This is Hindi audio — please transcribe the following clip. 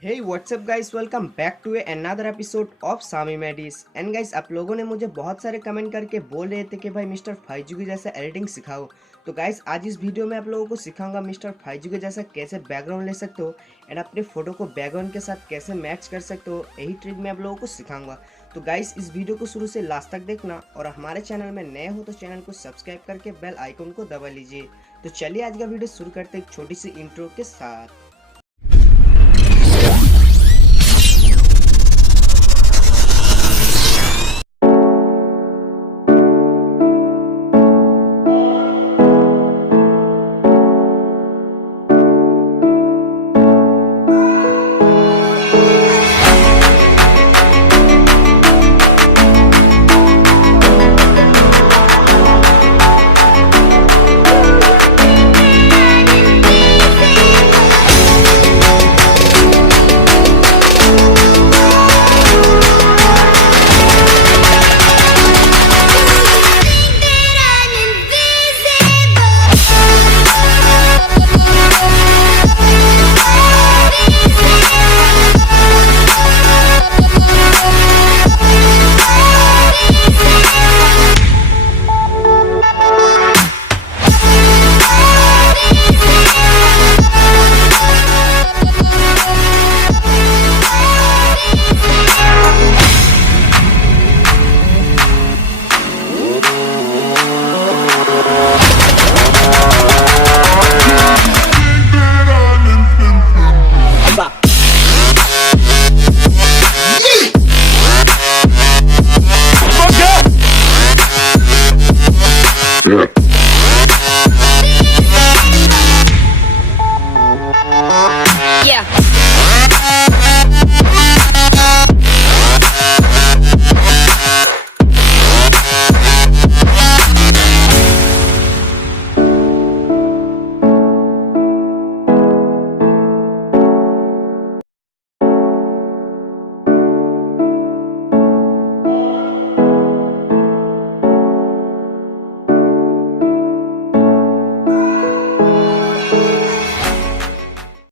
Hey what's up guys, welcome back to another episode of SAMIM EDITZ। And guys, आप लोगों ने मुझे बहुत सारे कमेंट करके बोल रहे थे कि भाई मिस्टर फाइजू के जैसा एडिटिंग सिखाओ। तो गाइस, आज इस वीडियो में आप लोगों को सिखाऊंगा मिस्टर फाइजू के जैसा कैसे बैकग्राउंड ले सकते हो एंड अपने फोटो को बैकग्राउंड के साथ कैसे मैच कर सकते हो। यही ट्रिक मैं आप लोगों को सिखाऊंगा। तो गाइस, इस वीडियो को शुरू से लास्ट तक देखना और हमारे चैनल में नए हो तो चैनल को सब्सक्राइब करके बेल आइकन को दबा लीजिए। तो चलिए आज का वीडियो शुरू करते एक छोटी सी इंट्रो के साथ।